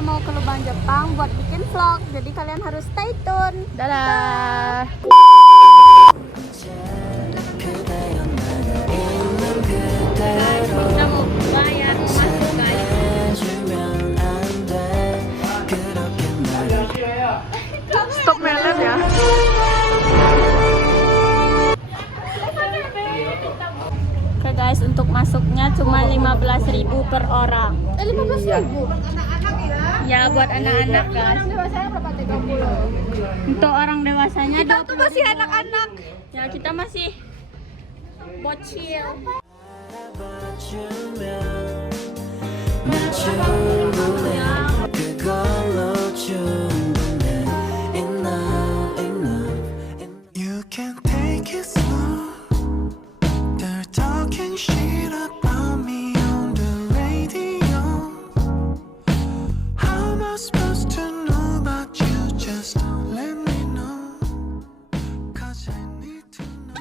kita mau ke Lubang Jepang buat bikin vlog. Jadi kalian harus stay tune. Dadah. Kita mau bayar, mau masuk guys. Stop melon ya. Oke guys, untuk masuknya cuma 15.000 per orang. 15.000? Ya buat anak-anak guys. Dewasanya berapa? 30. Untuk orang dewasanya Kita tuh masih anak-anak. Ya kita masih bocil. You can take it slow. They're talking shit about me on the radio. How am I supposed to know about you? Just let me know, 'cause I need to know.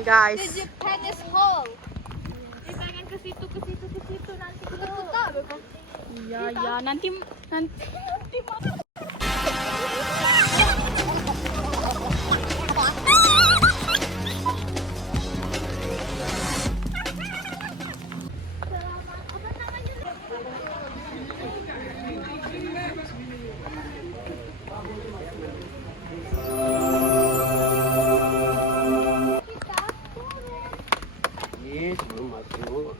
Guys, Japan is whole. Pengen ke situ nanti kita bukan? iya nanti Sebelum masuk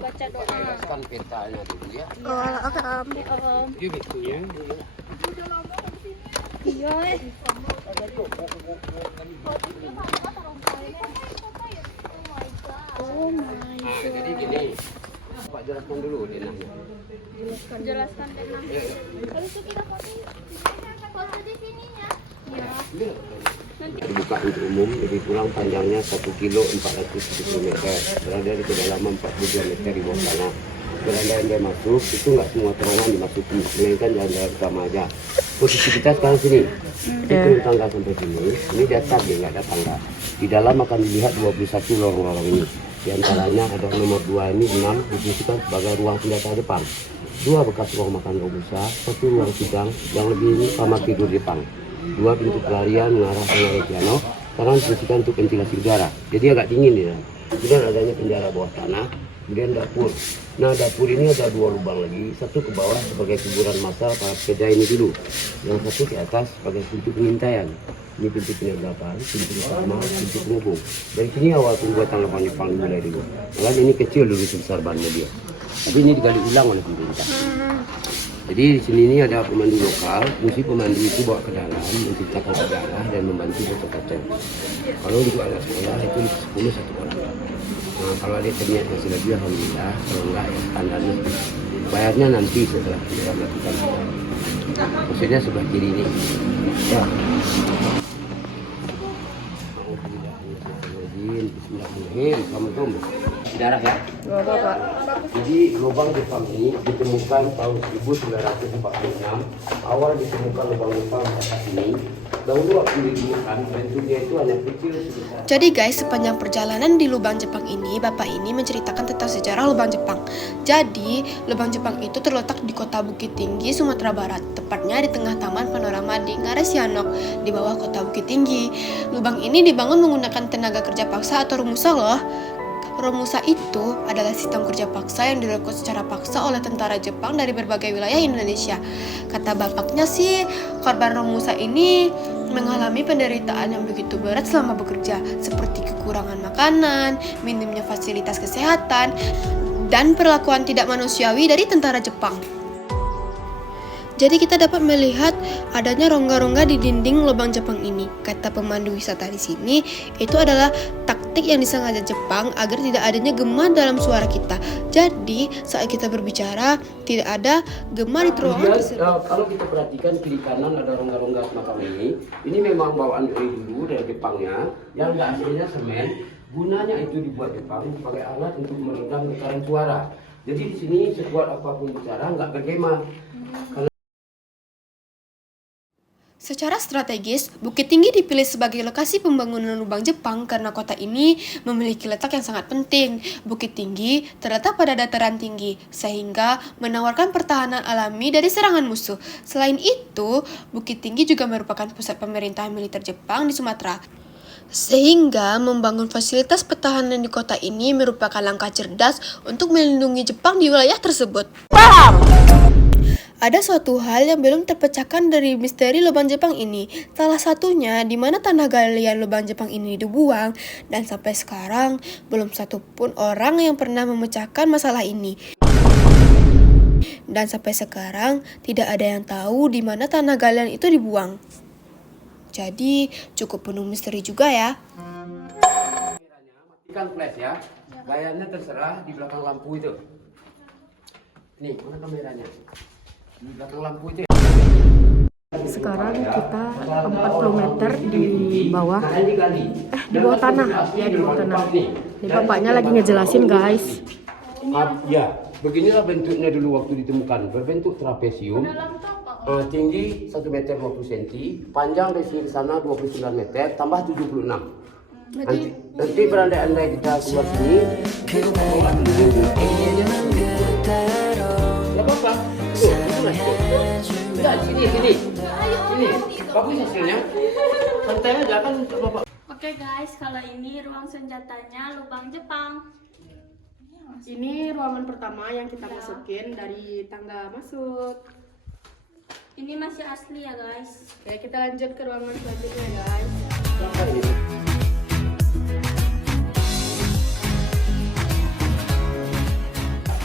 baca doa. jelaskan petanya dulu ya. Ini bikunya. Iya. Oh my Nah, jadi gini. Pak jelaskan dulu denahnya. Jelaskan tenang. Ya, ya. Kalau itu kita foto di sininya. Ya. Nanti Terbuka untuk umum, jadi tulang panjangnya 1 kilo 470 meter, berada di kedalaman 42 meter di bawah tanah. Beranda yang masuk, itu nggak semua terowongan dimasuki, melainkan jalan utama aja. Posisi kita sekarang sini, itu tangga sampai sini, ini di atas dia nggak ada tangga. Di dalam akan dilihat 21 lorong-lorong ini. Di antaranya ada nomor 2 ini 6, difungsikan sebagai ruang senjata Jepang. 2 bekas ruang makan robusta, 1 ruang sidang, yang lebih ini kamar tidur Jepang. 2 pintu pelarian mengarah ke area piano, karena difungsikan untuk ventilasi udara. Jadi agak dingin di dalam. Kemudian adanya penjara bawah tanah, kemudian dapur. Nah dapur ini ada 2 lubang lagi, satu ke bawah sebagai kuburan massal para pekerja ini dulu, yang satu ke atas sebagai pintu pengintaian. Ini pintu penyergapan, pintu utama, pintu penghubung. Dari sini awal pembuatan lubang Jepang mulai dulu. Makanya ini kecil dulu sebesar bannya dia, tapi ini digali ulang oleh pemerintah. Jadi di sini ini ada pemandu lokal, fungsi pemandu itu bawa ke dalam, menciptakan sejarah dan membantu foto-foto. Kalau untuk anak sekolah itu 10 satu orang. Nah, kalau ada ternyata masih lebih, alhamdulillah. Kalau enggak ya standarnya. Bayarnya nanti setelah kita melakukan. Maksudnya sebelah kiri ini. Ya. Bismillahirrahmanirrahim. Sejarah ya. Jadi lubang Jepang ini ditemukan tahun 1946. Awal ditemukan lubang Jepang saat ini. Dahulu waktu ditemukan bentuknya itu hanya kecil sebesar. Jadi guys, sepanjang perjalanan di Lubang Jepang ini, Bapak ini menceritakan tentang sejarah Lubang Jepang. Jadi, Lubang Jepang itu terletak di kota Bukit Tinggi, Sumatera Barat, tepatnya di tengah Taman Panorama di Ngaresianok, di bawah kota Bukit Tinggi. Lubang ini dibangun menggunakan tenaga kerja paksa atau Romusa loh. Romusa itu adalah sistem kerja paksa yang direkrut secara paksa oleh tentara Jepang dari berbagai wilayah Indonesia. Kata bapaknya sih, korban Romusa ini mengalami penderitaan yang begitu berat selama bekerja, seperti kekurangan makanan, minimnya fasilitas kesehatan, dan perlakuan tidak manusiawi dari tentara Jepang. Jadi kita dapat melihat adanya rongga-rongga di dinding lubang Jepang ini. Kata pemandu wisata di sini, itu adalah taktik yang disengaja Jepang agar tidak adanya gema dalam suara kita. Jadi saat kita berbicara tidak ada gema di terowongan tersebut. Kalau kita perhatikan kiri kanan ada rongga-rongga semacam ini memang bawaan dari dulu dari Jepangnya, yang nggak aslinya semen. Gunanya itu dibuat Jepang sebagai alat untuk meredam tekanan suara. Jadi di sini sekuat apapun bicara nggak bergema. Secara strategis, Bukit Tinggi dipilih sebagai lokasi pembangunan lubang Jepang karena kota ini memiliki letak yang sangat penting. Bukit Tinggi terletak pada dataran tinggi, sehingga menawarkan pertahanan alami dari serangan musuh. Selain itu, Bukit Tinggi juga merupakan pusat pemerintahan militer Jepang di Sumatera. Sehingga membangun fasilitas pertahanan di kota ini merupakan langkah cerdas untuk melindungi Jepang di wilayah tersebut. Ada suatu hal yang belum terpecahkan dari misteri lubang Jepang ini. Salah satunya di mana tanah galian lubang Jepang ini dibuang, dan sampai sekarang belum satu pun orang yang pernah memecahkan masalah ini. Dan sampai sekarang tidak ada yang tahu di mana tanah galian itu dibuang. Jadi cukup penuh misteri juga ya. Matikan flash ya. Layarnya terserah di belakang lampu itu. Nih, mana kameranya? Di belakang lampu itu. Sekarang kita 40 meter di bawah di bawah tanah ya, di bawah tanah. Ini bapaknya lagi ngejelasin guys. Ya, beginilah bentuknya dulu waktu ditemukan, berbentuk trapesium. Tinggi 1 meter 50 cm, panjang dari sini ke sana 29 meter, tambah 76. Nanti berandai-andai kita keluar sini, nggak apa-apa. Enggak, sini. Bagus hasilnya. Santai aja kan, Bapak. Oke guys, kalau ini ruang senjatanya lubang Jepang. Ini ruangan pertama yang kita masukin dari tangga masuk. Ini masih asli ya guys. Oke, kita lanjut ke ruangan selanjutnya guys.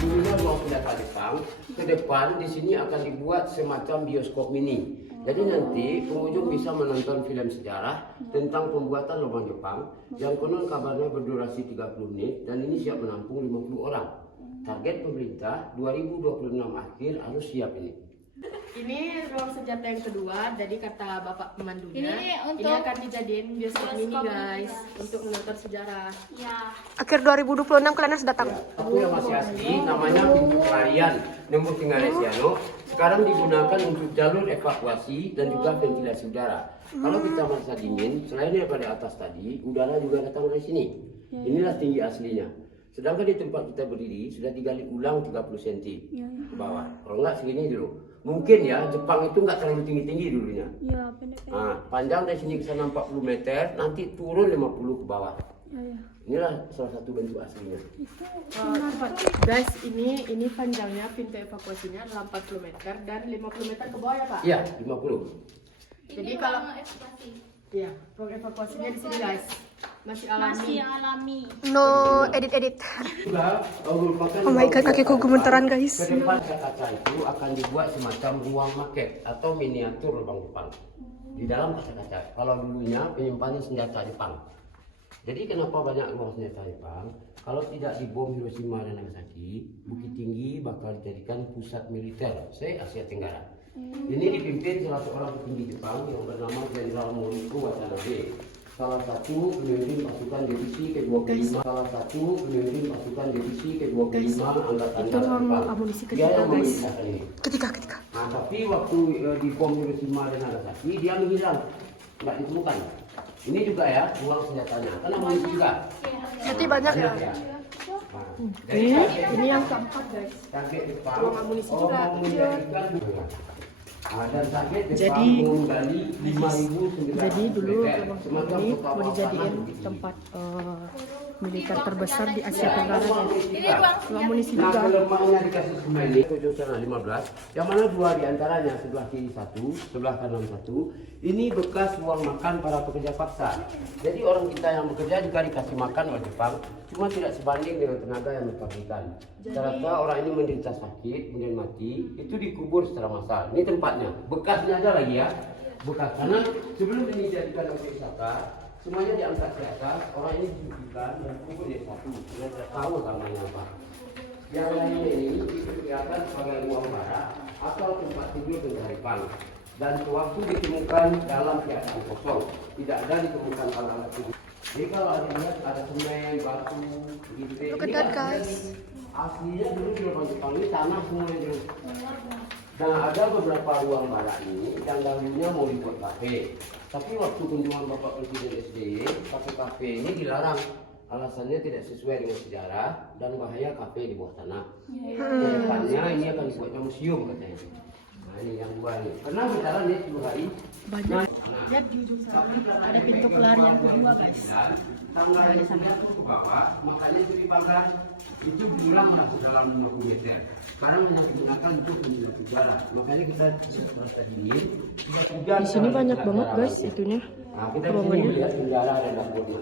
Dulunya ruang senjata Jepang, ke depan di sini akan dibuat semacam bioskop mini. Jadi nanti pengunjung bisa menonton film sejarah tentang pembuatan lubang Jepang yang konon kabarnya berdurasi 30 menit dan ini siap menampung 50 orang. Target pemerintah 2026 akhir harus siap ini. Ini ruang senjata yang kedua, jadi kata bapak pemandunya, Ini ini akan dijadiin bioskop mini guys, untuk menonton sejarah. Ya. Akhir 2026 kalian harus datang. Aku yang masih asli, namanya pintu pelarian Nembus Tinggalesiano. Sekarang digunakan untuk jalur evakuasi dan juga ventilasi udara. Kalau kita masa dingin, selain daripada atas tadi, udara juga datang dari sini. Inilah tinggi aslinya. Sedangkan di tempat kita berdiri sudah digali ulang 30 cm ke bawah. Kalau enggak segini dulu. Mungkin ya Jepang itu nggak terlalu tinggi-tinggi dulunya. Ya, pendek. Nah, panjang dari sini ke sana 40 meter, nanti turun 50 ke bawah. Inilah salah satu bentuk aslinya. Guys, ini panjangnya pintu evakuasinya adalah 40 meter dan 50 meter ke bawah ya Pak? Iya, 50. Jadi kalau iya, ruang evakuasinya di sini guys. Masih alami. No edit. Sudah merupakan Oh my god, kakiku gemeteran guys. ke depan kaca itu akan dibuat semacam ruang maket atau miniatur lubang Jepang di dalam kaca-kaca. Kalau dulunya penyimpannya senjata Jepang. Jadi kenapa banyak ruang senjata Jepang? Kalau tidak dibom Hiroshima dan Nagasaki, Bukit Tinggi bakal dijadikan pusat militer se-Asia Tenggara. Ini dipimpin salah seorang petinggi Jepang yang bernama Jenderal Morihiko Watanabe. Salah satu pemimpin pasukan divisi ke-25 angkatan darat Jepang. amunisi Dia yang guys. memerintahkan ini. Ketika. Nah, tapi waktu di bom Hiroshima dan Nagasaki dia menghilang, nggak ditemukan. Ini juga ya ruang senjatanya, karena amunisi juga. Jadi banyak ya. Nah, jadi Ini yang keempat guys. target Jepang. Ruang amunisi juga. menjadikan dan target Jepang menggali 5.900 Jadi dulu meter. rumah Semacam ini kota mau bawah dijadiin tanah begitu. tempat militer terbesar di Asia Tenggara guys. Ini Ruang amunisi Nah, juga. kelemahannya dikasih semua ini ujung sana 15, yang mana 2 diantaranya sebelah kiri 1, sebelah kanan 1. Ini bekas ruang makan para pekerja paksa. Jadi orang kita yang bekerja juga dikasih makan oleh Jepang, cuma tidak sebanding dengan tenaga yang dipabrikan. Rata-rata orang ini menderita sakit, kemudian mati, itu dikubur secara massal. Ini tempatnya, bekasnya aja lagi ya, bekas. Karena sebelum ini dijadikan objek wisata, semuanya diangkat ke atas, orang ini dibuktikan dan kubur jadi satu. Kita tidak tahu namanya apa. Yang lainnya ini diperkirakan sebagai ruang barak atau tempat tidur tentara Jepang. Dan sewaktu ditemukan dalam keadaan kosong, tidak ada ditemukan alat-alat tidur. Jadi kalau ada lihat ada semen, batu, gitu. Look at that, guys. Aslinya dulu di lubang Jepang ini tanah semuanya. Nah, ada beberapa ruang barak ini yang dahulunya mau dibuat kafe. Tapi waktu kunjungan Bapak Presiden SBY, kafe ini dilarang. Alasannya tidak sesuai dengan sejarah dan bahaya kafe di bawah tanah. Kedepannya ini akan dibuatnya museum katanya. Nah, ini yang dua ini. Pernah bicara nih 10 hari. Banyak. Lihat di ujung sana ada pintu keluar yang kedua guys. Tanggal yang itu ke bawah, makanya itu dibakar. Itu diulang lah dalam 20 meter. Sekarang hanya digunakan untuk penjualan sejarah. Makanya kita selesai dingin. Di sini banyak banget guys itunya. Nah, kita di sini lihat sejarah dan dapurnya.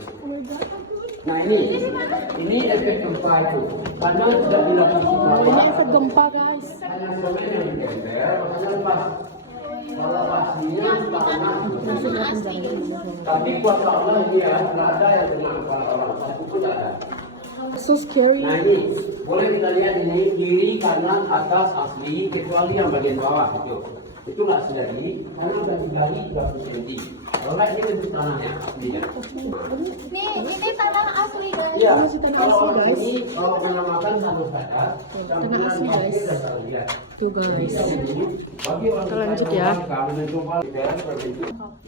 Nah ini efek gempa itu. Karena sudah dilakukan Ini efek gempa guys. kalau pastinya tanah tapi kuasa Allah ini ya, tidak ada yang kena kepala orang, satu pun tidak ada. So scary. Nah ini, boleh kita lihat ini, kiri, kanan, atas, asli, kecuali yang bagian bawah itu nggak sedari, karena sudah digali 30 cm. Kalau nggak ini bentuk tanahnya, aslinya. Ini tanah asli guys. Iya, kalau orang ini, kalau menamakan satu kata, tanah asli guys. Tuh guys. Kita lanjut ya.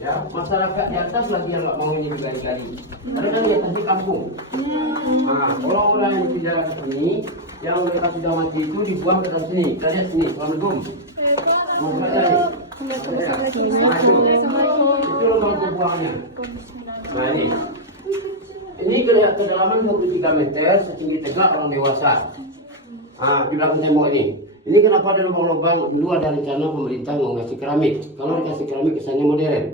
Ya, masyarakat di atas lagi yang nggak mau ini digali-gali. Karena kan di atas itu kampung. Nah, orang-orang yang tidak ke sini, yang mereka sudah mati itu dibuang ke dalam sini. Kita lihat sini, Assalamualaikum. Itu lubang pembuangnya. Nah ini kedalaman 23 meter, setinggi tegak orang dewasa. Nah, di belakang tembok ini. Ini kenapa ada lubang-lubang? Dulu ada rencana pemerintah mau ngasih keramik. Kalau dikasih keramik kesannya modern.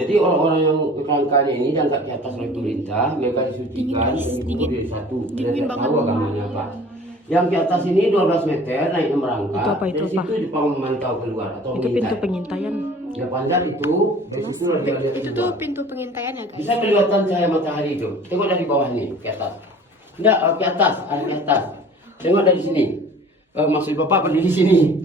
Jadi orang-orang yang kerangkanya ini diangkat ke atas oleh pemerintah, mereka disucikan, dingin satu. Tidak tahu agamanya apa. Yang di atas ini 12 meter naik merangkak. Itu apa, itu dari apa? situ Jepang memantau keluar atau Itu pintu mengintai. pengintaian. Ya panjang itu, dari situ dia lihat Itu keluar. tuh pintu pengintaian ya guys. Bisa kelihatan cahaya matahari itu. Tengok dari bawah nih ke atas. Enggak, ke atas, ada ke atas. Tengok dari sini. Maksud Bapak berdiri sini.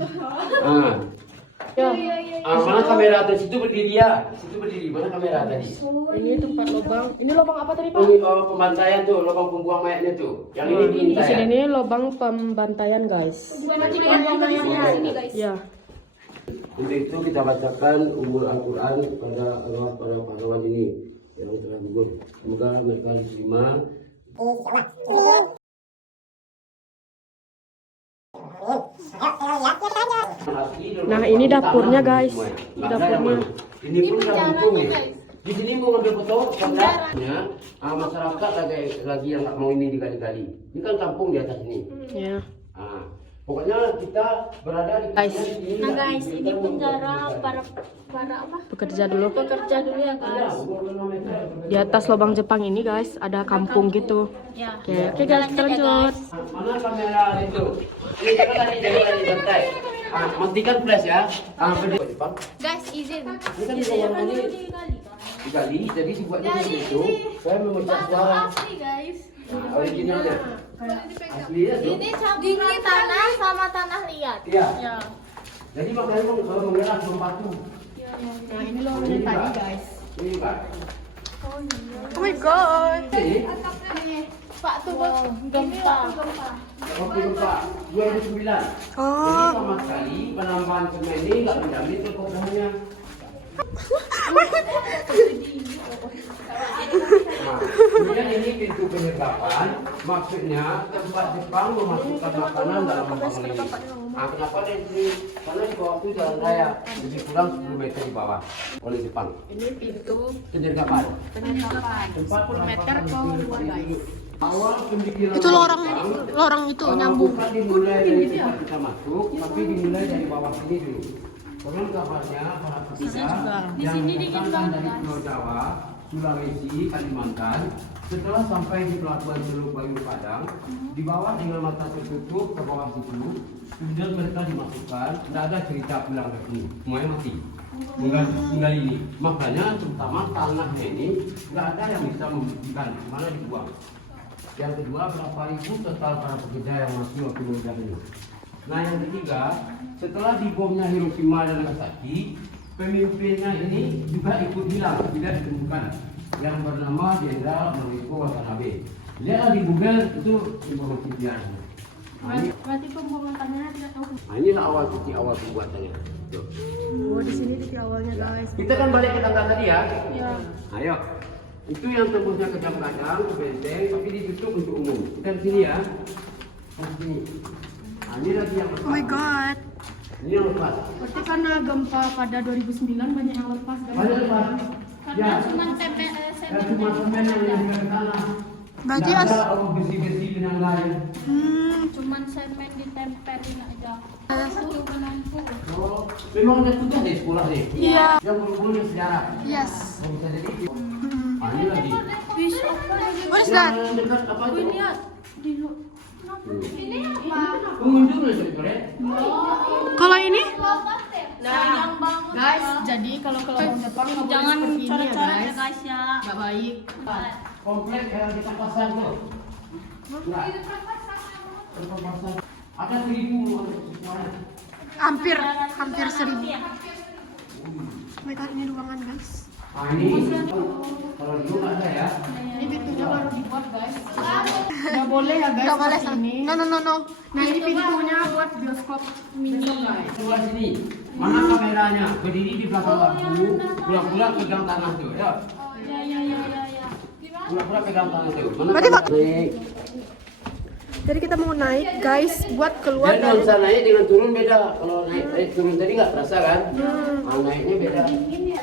Ya. Mana kamera dari situ berdiri ya? Situ berdiri. Mana kamera tadi? Ini tempat lubang. Ini lubang apa tadi Pak? Ini pembantaian tuh, lubang pembuang mayatnya tuh. Yang ini Di sini pengintaian. nih lubang pembantaian guys. Sini guys. Ya. Untuk itu kita bacakan umur Al-Quran pada para pahlawan ini yang telah gugur. Semoga mereka diterima. Nah, ini dapurnya, guys. Dapurnya. Ini pun dapur ya. Di sini mau ngambil foto kodratnya. Masyarakat lagi yang nggak mau ini digali-gali. Ini kan kampung di atas ini. Ya. Pokoknya kita berada di Guys. Nah guys, ini penjara para apa? Bekerja dulu. Pekerja dulu ya guys. Di atas lubang Jepang ini guys ada kampung gitu. Ya. Oke guys, kita lanjut. Mana kamera itu? Ini jangan lari santai. Matikan flash ya. Jepang. Guys, izin. Ini kan di digali, jadi dibuatnya seperti itu. Saya memecah sejarah. Asli guys. Originalnya. Asli ya, tuh. Ini dingin tanah sama tanah liat. Iya. Ya. Jadi makanya kalau mengerah belum batu. Nah, ini lubangnya tadi guys. Ini Pak. Oh my god. Ini Pak tuh gempa. Oke Pak, 2009. Jadi sama sekali penambahan semen ini nggak menjamin kekokohannya. Nah, kemudian ini pintu penyergapan, maksudnya tempat Jepang memasukkan makanan dalam lubang ini. Kenapa dari sini? Karena di bawah itu jalan raya, lebih kurang 10 meter di bawah oleh Jepang. Ini pintu Penyergapan. penyergapan 10 meter ke luar guys. Awal pemikiran Itu lorong itu nyambung. bukan dimulai dari tempat kita masuk, tapi dimulai dari bawah sini dulu. Konon kabarnya para pekerja yang datang dari Pulau Jawa, Sulawesi, Kalimantan, setelah sampai di pelabuhan Teluk Bayu Padang, di bawah dengan mata tertutup ke bawah situ, kemudian mereka dimasukkan. Tidak ada cerita pulang ke sini, semuanya mati. Tinggal ini, makanya terutama tanahnya ini nggak ada yang bisa membuktikan mana dibuang. Yang kedua, berapa ribu total para pekerja yang masih waktu meledak ini. Nah yang ketiga, setelah dibomnya Hiroshima dan Nagasaki, pemimpinnya ini juga ikut hilang, tidak ditemukan, yang bernama Jenderal Noriko Watanabe. Lihatlah di Google, itu informasi biasa. Berarti pembuatannya tidak tahu. Nah, inilah awal titik awal pembuatannya. Tuh. Oh, di sini titik awalnya guys. Kita kan balik ke tangga tadi ya. Iya. Ayo. Itu yang tembusnya ke jam kadang, ke benteng, tapi ditutup untuk umum. Kita di sini ya. Di sini. Nah, ini lagi yang lepas. Oh my god. Ini yang lepas. Berarti karena gempa pada 2009 banyak yang lepas guys. Banyak lepas. Ya. Cuma tempe Dan cuma semen yang di tanah. Berarti Nggak ada orang bersih-bersih dengan lain. cuman semen ditempelin aja. Suruh menampung. Oh, memang ada tugas di sekolah nih. Iya. Yang guru-guru sejarah. Yes. Oh, bisa jadi. Ah, ini lagi. What is that? Yang dekat apa itu? Lihat di lu. Pengunjung loh sebenarnya. Kalau ini? Sayang banget. Guys, jadi kalau ke lubang Jepang nggak boleh Jangan seperti ini ya coret-coret ya guys. guys ya. Nggak baik. Komplek yang kita pasang tuh. Enggak. Kita pasang. Ada 1.000 untuk semuanya. Hampir 1.000. Oh my god, ini ruangan guys. Ah, ini kalau dulu nggak ada ya. Ini pintunya baru dibuat guys. Nggak boleh ya guys. Gak boleh. seperti ini. No. Nah ini pintunya buat bioskop mini guys. Sebelah sini. Mana kameranya? Berdiri di belakang lampu. Pura-pura pegang tanah tuh, ya. Ya. Pura-pura pegang tanah tuh. Mana Berarti, Pak? naik? Jadi kita mau naik guys buat keluar Dan kalau dari. misalnya naik dengan turun beda. Kalau naik turun tadi nggak terasa kan? Naiknya beda.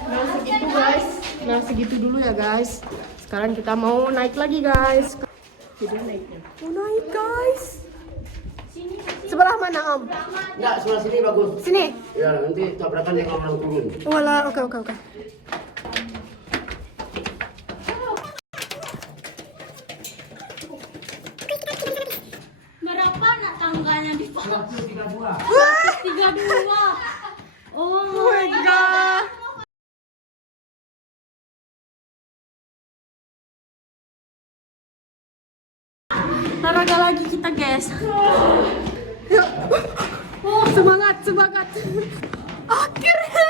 Nah segitu guys. Nah segitu dulu ya guys. Sekarang kita mau naik lagi guys. Jadi naiknya. Mau naik guys. Sebelah mana Om? Nggak, sebelah sini bagus. Sini. Ya, nanti tabrakan yang orang turun. Wala, oke. Berapa nak tangganya di bawah? 132. 32. Oh my god. Olahraga lagi kita guys. Oh, semangat. Akhirnya.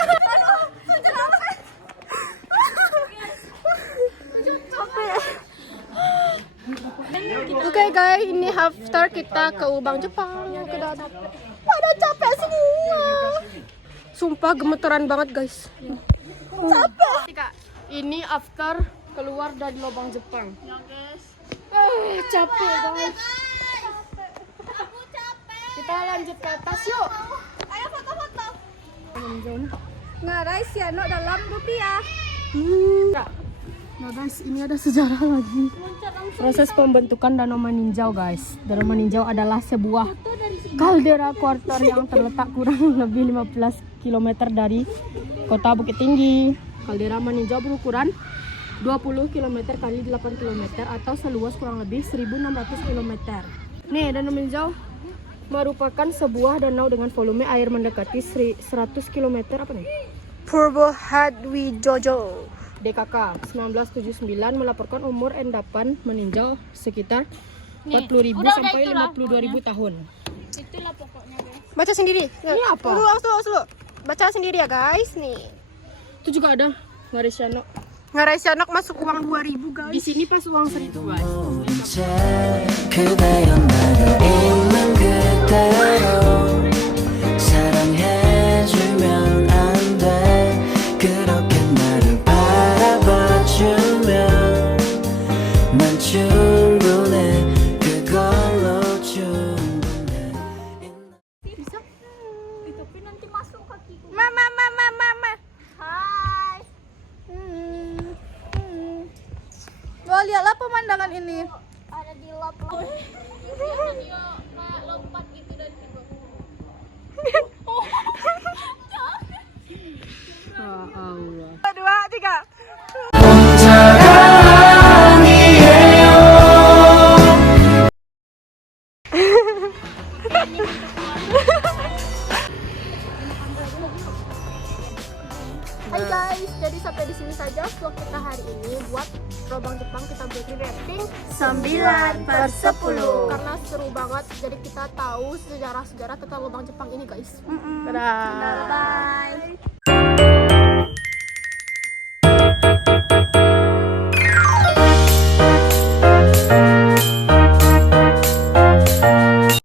Aduh, capek. Oke guys, ini after kita ke Lubang Jepang. Pada capek semua. Sumpah gemeteran banget guys. Capek. Ini after keluar dari lubang Jepang. Ya guys. Capek guys. Aku capek. Kita lanjut ke atas yuk. Ayo foto-foto. Ngarai siano dalam rupiah. Nah guys, ini ada sejarah lagi. Proses pembentukan Danau Meninjau guys. Danau Meninjau adalah sebuah kaldera quarter yang terletak kurang lebih 15 km dari kota Bukit Tinggi. Kaldera Meninjau berukuran 20 km kali 8 km atau seluas kurang lebih 1.600 km. Nih, Danau Meninjau merupakan sebuah danau dengan volume air mendekati 100 km apa nih? Purbo Hadwijojo. DKK 1979 melaporkan umur endapan meninjau sekitar 40.000 sampai 52.000 tahun. Itulah pokoknya guys. Baca sendiri. Ini apa? Dulu. Baca sendiri ya guys nih. Itu juga ada Marisiano. Ngarai sianok masuk uang 2.000 guys. Di sini pas uang 1.000 guys. 그대여 나를 있는 그대로 사랑해주면 안 돼 그렇게 나를 바라봐주면 난 충분해 그걸로 충분해 Tapi nanti masuk kakiku. Mama. Hai. Wah, lihatlah pemandangan ini. Ada di lap. Lompat gitu dan tiba. Allah. 2, 3. Hai guys, jadi sampai di sini saja vlog kita hari ini. Buat lubang Jepang kita beri rating 9/10 karena seru banget. Jadi kita tahu sejarah-sejarah tentang lubang Jepang ini guys. Dadah. Bye.